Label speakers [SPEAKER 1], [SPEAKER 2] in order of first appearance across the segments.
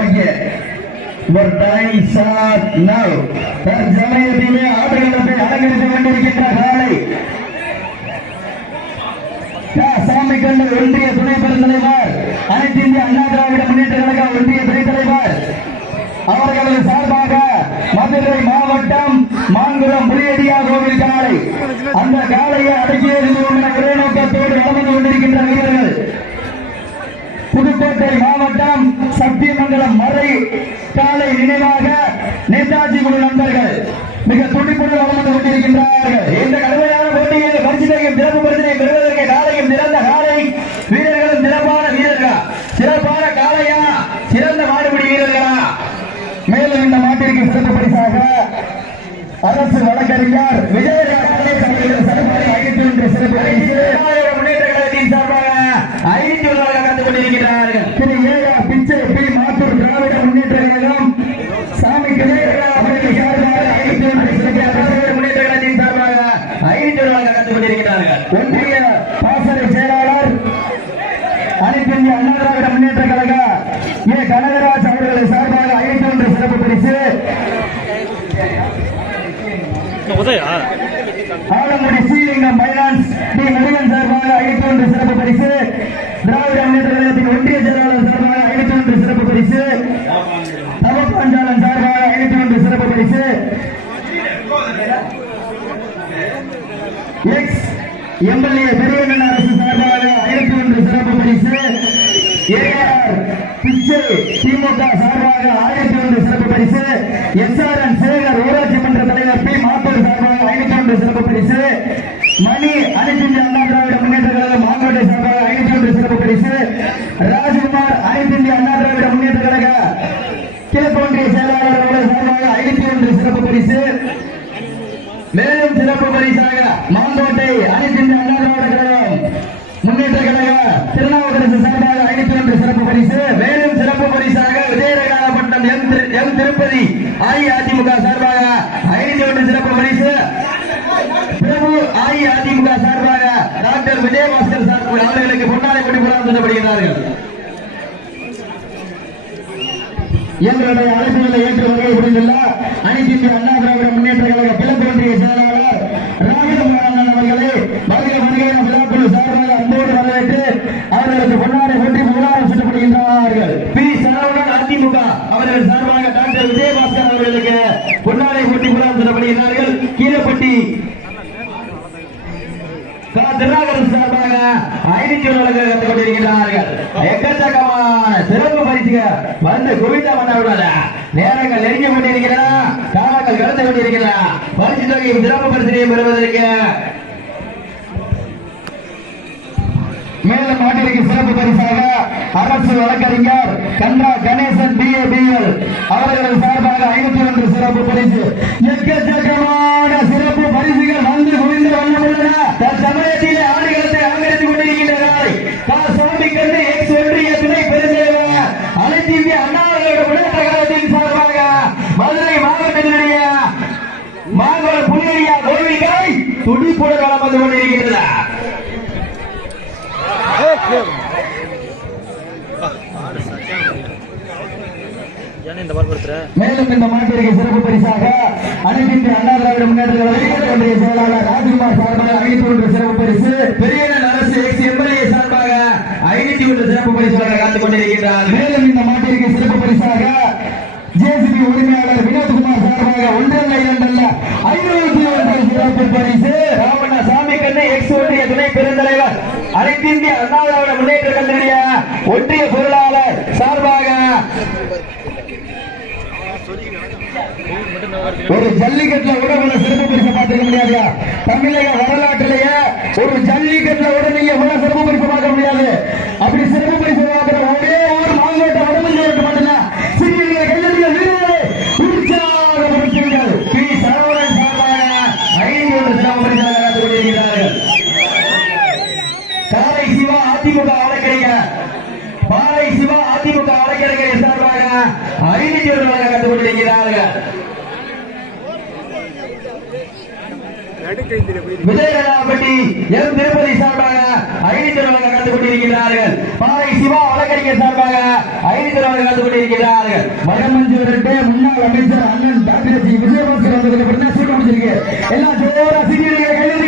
[SPEAKER 1] Okay ஒரு time அலங்கரித்துக் கொண்டிருக்கின்ற காலை சாமி கண்டு ஒன்றிய துணை பெருந்தலைவர் அனைத்து இந்திய அண்ணா திராவிட முன்னேற்ற கழக ஒன்றிய துணைத் தலைவர் அவர்களது சார்பாக மதுரை மாவட்டம் மாங்குளம் புரியடியா கோவில் காலை அந்த காலையை அடக்கிய ஒரே நோக்கத்தோடு நடந்து கொண்டிருக்கின்ற வீரர்கள் புதுக்கோட்டை மாவட்டம் சத்தியம மங்களம் மறை காலை நினைவாக நேதாஜி குழு நண்பர்கள் மிக துடிப்புடன் வளர்ந்து கொண்டிருக்கின்றார்கள் இந்த கடுமையான போட்டியில் பரிசுகளையும் சிறப்பு பரிசனை பெறுவதற்கு காலையும் சிறந்த காலை வீரர்களும் சிறப்பான வீரர்களா சிறப்பான காலையா சிறந்த மாடுபிடி வீரர்களா மேலும் இந்த மாட்டிற்கு சிறப்பு பரிசாக அரசு வழக்கறிஞர் விஜயகாந்த் சிறப்பு பரிசு தியாகராஜ் அவர்களை சார்பாக ஐநூத்தி ஒன்று சிறப்பு பரிசு ஆலங்குடி ஸ்ரீலிங்கம் பைனான்ஸ் டி முருகன் சார்பாக ஐநூத்தி ஒன்று சிறப்பு பரிசு திராவிட முன்னேற்ற கழகத்தின் ஒன்றிய செயலாளர் சார்பாக ஐநூத்தி ஒன்று சிறப்பு பரிசு தவப்பாஞ்சாலன் சார்பாக ஐநூத்தி ஒன்று சிறப்பு பரிசு எக்ஸ் எம்எல்ஏ பெரியவண்ணன் அரசு சார்பாக ஐநூத்தி ஒன்று சிறப்பு பரிசு ஏஆர் திமுக சார்பாக ஆயிரத்தி ஒன்று சிறப்பு பரிசு எஸ் ஆர் ஜனாதிபதி அஇஅதிமுக சார்பாக ஐந்து ஒன்று சிறப்பு பரிசு பிரபு அஇஅதிமுக சார்பாக டாக்டர் விஜயபாஸ்கர் சார்பில் அவர்களுக்கு பொன்னாடை பிடிப்புடன் சொல்லப்படுகிறார்கள்
[SPEAKER 2] எங்களுடைய அரசியலை ஏற்று வருகை புரிந்துள்ள அனைத்து
[SPEAKER 1] இந்திய அண்ணா மேலும் நாட்டிற்கு சிறப்பு பரிசாக அரசு வழக்கறிஞர் கண்டா கணேசன் பிஏபிஎல் அவர்கள் சார்பாக ஐநூத்தி ஒன்று சிறப்பு பரிசு எக்கச்சக்கமான சிறப்பு பரிசுகள் வந்து குவிந்த வண்ணம் உள்ளன தற்சமயத்திலே ஆடுகளத்தை வந்து கொண்டிருக்கிறதா மேலும் இந்த மாட்டிற்கு சிறப்பு பரிசாக அனைத்து அண்ணா திராவிட முன்னேற்ற செயலாளர் ராஜ்குமார் சார்பாக அணிவித்து கொண்ட சிறப்பு பரிசு பெரிய அரசு எக்ஸ் எம்எல்ஏ சார்பாக அணிவித்து கொண்ட சிறப்பு பரிசாக காத்து கொண்டிருக்கிறார் மேலும் இந்த மாட்டிற்கு சிறப்பு பரிசாக ஜேசிபி உரிமையாளர் வினோத்குமார் சார்பாக ஒன்றல்ல இரண்டல்ல ஐநூறு ஒரு ஜல்லிக்கட்டுல கூட உங்களை சிறப்பு பரிசு பார்த்துக்க முடியாதுயா தமிழக வரலாற்றிலேயே ஒரு ஜல்லிக்கட்டுல கூட நீங்க உங்களை சிறப்பு பரிசு பார்க்க முடியாது அப்படி சிறப்பு பரிசு பார்க்கிற ஒரே ஒரு மாங்கோட்டை வடமஞ்சி இருக்க சிவா அதிமுக வழக்கறிஞர் பாலை சிவா அதிமுக சார்பாக ஐநூறு கொண்டிருக்கிறார்கள்
[SPEAKER 2] விஜயகலாபட்டி எம் திருப்பதி சார்பாக ஐந்து ரூபாய்
[SPEAKER 1] கலந்து கொண்டிருக்கிறார்கள் பாறை சிவா வழக்கறிஞர் சார்பாக ஐந்து ரூபாய் கலந்து கொண்டிருக்கிறார்கள் வடமஞ்சூரிட்டு முன்னாள் அமைச்சர் அண்ணன் டாக்டர் விஜயபாஸ்கர் அவர்கள் சூழ்நிலை எல்லாம் ஜோரா சிங்கிகள்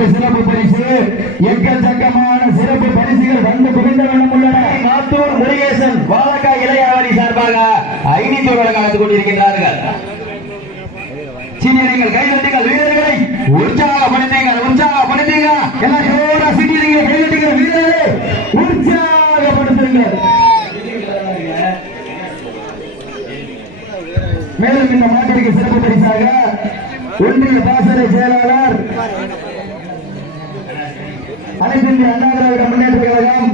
[SPEAKER 1] மூன்று சிறப்பு பரிசு எக்கச்சக்கமான சிறப்பு பரிசுகள் வந்து குவிந்த வண்ணம் உள்ளன மாத்தூர் முருகேசன் வாழக்கா இளையாவரி சார்பாக ஐநூத்தி ஒரு காத்துக் கொண்டிருக்கின்றார்கள் சீனியர்கள் கைதட்டுங்கள் வீரர்களை உற்சாகப்படுத்தீங்கள் உற்சாகப்படுத்தீங்கள் எல்லாரும் சீனியர்கள் கைதட்டுங்கள் வீரர்களை உற்சாகப்படுத்துங்கள் மேலும் இந்த மாட்டிற்கு சிறப்பு பரிசாக ஒன்றிய பாசறை செயலாளர் அனைத்து அண்ணா திராவிட முன்னேற்ற கழகம்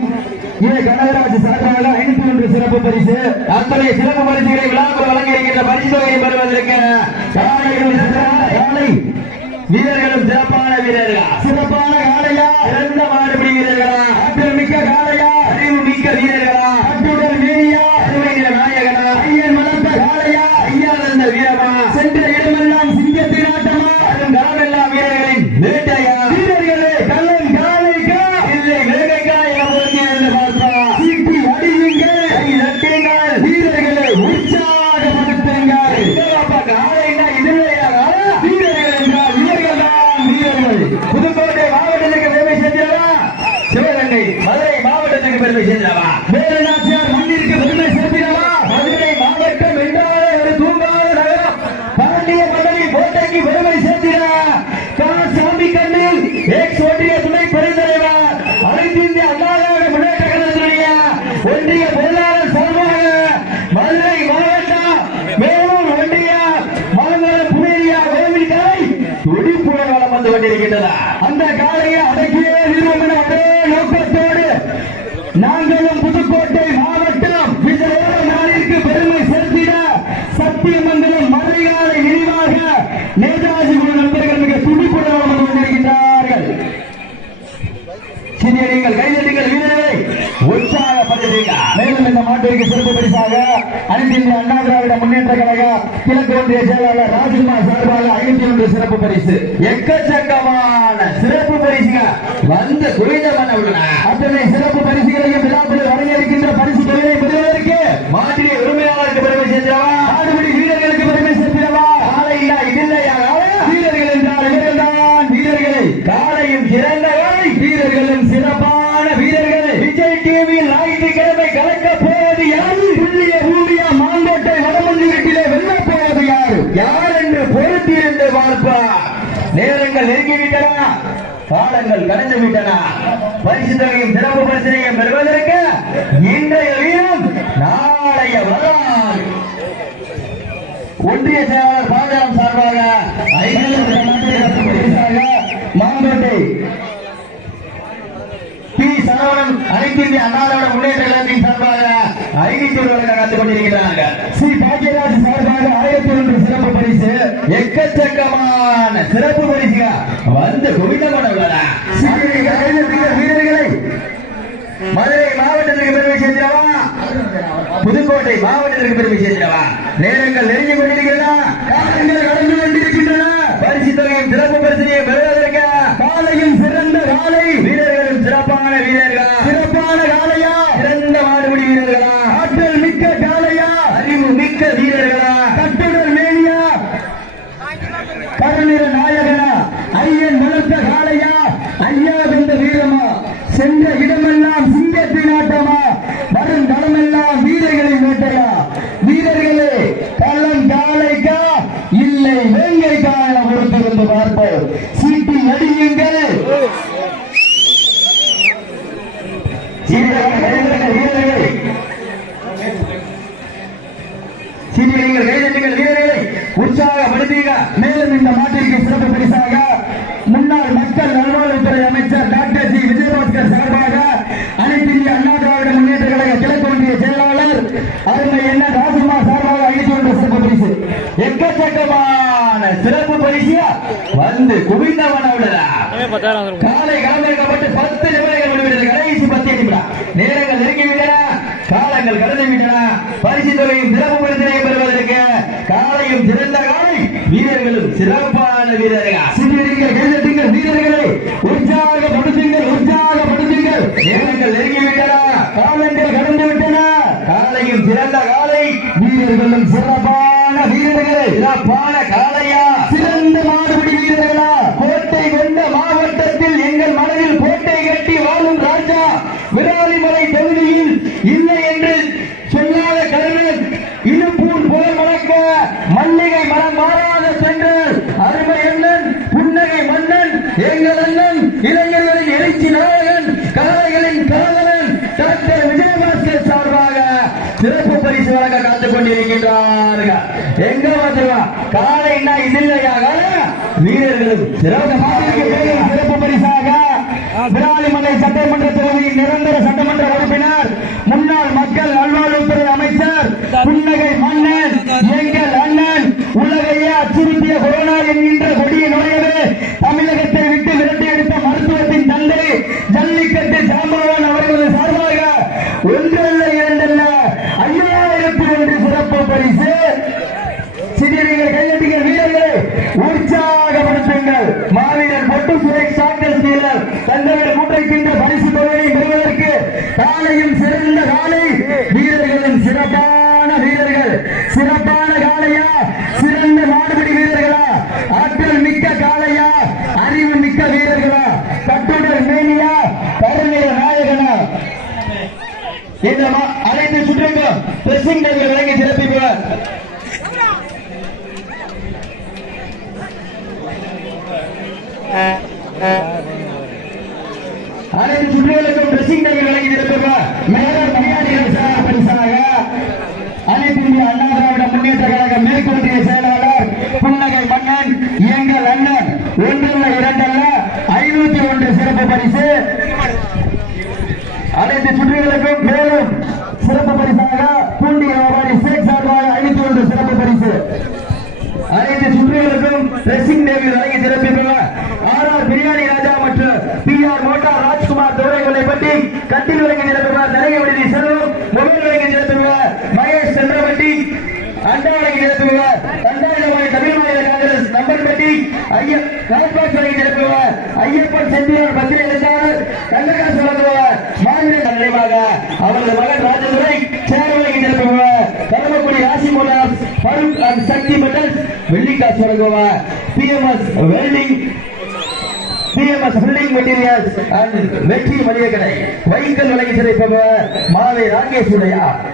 [SPEAKER 1] ஏ கனகராஜ் சிறப்பாக ஐநூத்தி ஒன்று சிறப்பு பரிசு அத்தனை சிறப்பு பரிசுகளை விழாவில் வழங்க இருக்கின்ற பரிசுகையை பெறுவதற்கு வீரர்களும் சிறப்பான வீரர்கள் சிறப்பான காலையா இறந்த மாறுபடி பெருமை சேர்ந்தவா வேறு நாட்டியார் மண்ணிற்கு பெருமை சேர்ந்தவா மதுரை மாவட்டம் என்றாலே ஒரு தூங்காத நகரம் பாண்டிய மண்டலி கோட்டைக்கு பெருமை சேர்ந்திட கா சாமி கண்ணில் எக்ஸ் ஒன்றிய துணை பெருந்தலைவர் அனைத்து இந்திய அண்ணாதிராவிட முன்னேற்ற கழகத்தினுடைய ஒன்றிய பொருளாளர் சார்பாக மதுரை மாவட்டம் மேலூர் ஒன்றியார் மாநகரம் புவேரியா கோவில் கலை வந்து கொண்டிருக்கின்றன அந்த காலையை அடக்கியே நிறுவனம் அதே நோக்கத்தை நாங்களும் புதுக்கோட்டை மாவட்டம் இந்த நாளிற்கு பெருமை சேர்த்திட சத்தியமங்கலம் மலையாள இனிவாக நேதாஜி குழு நண்பர்கள் மிக துடிப்புடன் வந்து கொண்டிருக்கின்றார்கள் சிறியடிகள் கைதடிகள் வீரரை உற்சாகப்படுத்துங்க மேலும் இந்த மாட்டிற்கு சிறப்பு பரிசாக அனைத்து அண்ணா திராவிட முன்னேற்ற கழக கிழக்கு ஒன்றிய செயலாளர் ராஜ்குமார் சார்பாக ஐநூத்தி ஒன்று சிறப்பு பரிசு எக்கச்சக்கமா சிறப்பு பரிசுகள் வந்த குறைந்த அத்தனை சிறப்பு பரிசுகளையும் விழாக்களை வரையறுக்கின்ற பரிசு தொழிலை முதல்வருக்கு மாதிரி உரிமையாளருக்கு பெருமை செஞ்சவா ஆடுபடி வீரர்களுக்கு பெருமை செஞ்சவா காலை இல்லா இல்லையா வீரர்கள் என்றால் இவர்கள் தான் வீரர்களை காலையும் சிறந்தவரை வீரர்களும் சிறப்பான வீரர்கள் விஜய் டிவி ஞாயிற்றுக்கிழமை கலக்க போவது யாரு புள்ளிய பூமியா மாங்கோட்டை வடமல்லி வீட்டிலே வெல்ல போவது யாரு யார் என்று என்று பார்ப்பார் நேரங்கள் நெருங்கிவிட்டன காலங்கள் கடந்து விட்டன பரிசு சிறப்பு பரிசனையும் பெறுவதற்கு இன்றைய வீரம் நாளைய வரலாறு ஒன்றிய செயலாளர் பாஜக சார்பாக ஐநூறு மாம்பேட்டை மற்றும் அனைத்து இந்திய முன்னேற்ற சார்பாக ஸ்ரீ பாக்கியராஜ் சார்பாக ஆயிரத்தி ஒன்று சிறப்பு பரிசு எக்கச்சக்கமான சிறப்பு வந்து குவிந்த கொண்டு மதுரை மாவட்டத்திற்கு பெருமை சேர்ந்தவா புதுக்கோட்டை மாவட்டத்திற்கு பெருமை சேர்ந்தவா நேரங்கள் நெருங்கி கொண்டிருக்கிறதா பந்து குவிந்தவன விடலா காலை கிளம்பிருக்கப்பட்டு பத்து நிமிடங்கள் முடிவிட்டது கடைசி பத்தி நிமிடம் நேரங்கள் நெருங்கிவிட்டன காலங்கள் கடந்து விட்டன பரிசு தொகையும் சிறப்பு பரிசீலனை பெறுவதற்கு காலையும் சிறந்த காலை வீரர்களும் சிறப்பான வீரர்கள் சென்ற அருமை அண்ணன் புன்னகை மன்னன் எங்கள் அண்ணன் இளைஞர்களின் எழுச்சி நாயகன் கலைகளின் காவலன் டாக்டர் விஜயபாஸ்கர் சார்பாக சிறப்பு பரிசு வழங்க காத்துக் கொண்டிருக்கின்றார்கள் எங்க வந்துருவா காலைன்னா இது வீரர்களும் சிறப்பு பரிசாக விராலிமலை சட்டமன்ற தொகுதியின் நிரந்தர சட்டமன்ற உறுப்பினர் முன்னாள் மக்கள் நல்வாழ்வுத்துறை காலையும் சிறந்த காலை வீரர்களும் சிறப்பான வீரர்கள் சிறப்பான காலையா சிறந்த மாடுபிடி வீரர்களா ஆற்றல் மிக்க காலையா அறிவு மிக்க வீரர்களா கட்டுடல் மேனியா கருநில நாயகனா இந்த அனைத்து சுற்றுக்கு பிரசிங் டைவர் வழங்கி சிறப்பிப்பார் Uh, uh. அனைத்து சுற்றுகளுக்கும் டிரெஸ்ஸிங் டேபிள் வழங்கி திருப்ப மேலர் மணியாடி பரிசாக அனைத்து இந்திய அண்ணா திராவிட முன்னேற்ற கழக மேற்கொள்கைய செயலாளர் புன்னகை மன்னன் எங்கள் அண்ணன் ஒன்றல்ல இரண்டல்ல ஐநூத்தி ஒன்று சிறப்பு பரிசு அனைத்து சுற்றுகளுக்கும் மேலும் சிறப்பு பரிசாக பூண்டி வியாபாரி ஷேக் சார்பாக ஐநூத்தி ஒன்று சிறப்பு பரிசு அனைத்து சுற்றுகளுக்கும் டிரெஸ்ஸிங் டேபிள் வழங்கி சிறப்பு கத்தில் விளங்கி நிரப்புவார் தலையை விடுதி செல்வம் முகல் விளங்கி நிரப்புவார் மகேஷ் சந்திரபட்டி அண்டா நிரப்புவார் தண்டாயுதமான தமிழ் மாநில காங்கிரஸ் நம்பர் பட்டி ஐயா விளங்கி நிரப்புவார் ஐயப்பன் செந்தியார் பத்திரி எழுத்தாளர் கண்ணகாசு வழங்குவார் மாநில தலைவராக அவரது மகன் ராஜதுரை சேரவழங்கி நிரப்புவார் கருமக்குடி ராசி மோனாஸ் பருக் அண்ட் சக்தி மட்டன் வெள்ளிக்காசு வழங்குவார் பிஎம்எஸ் வெல்டிங் டிஎம்எஸ் பில்டிங் வெற்றி மளிகை கடை வைக்கல் விலகி சிறைப்பவர் மாலை ராகேஷ் உடையா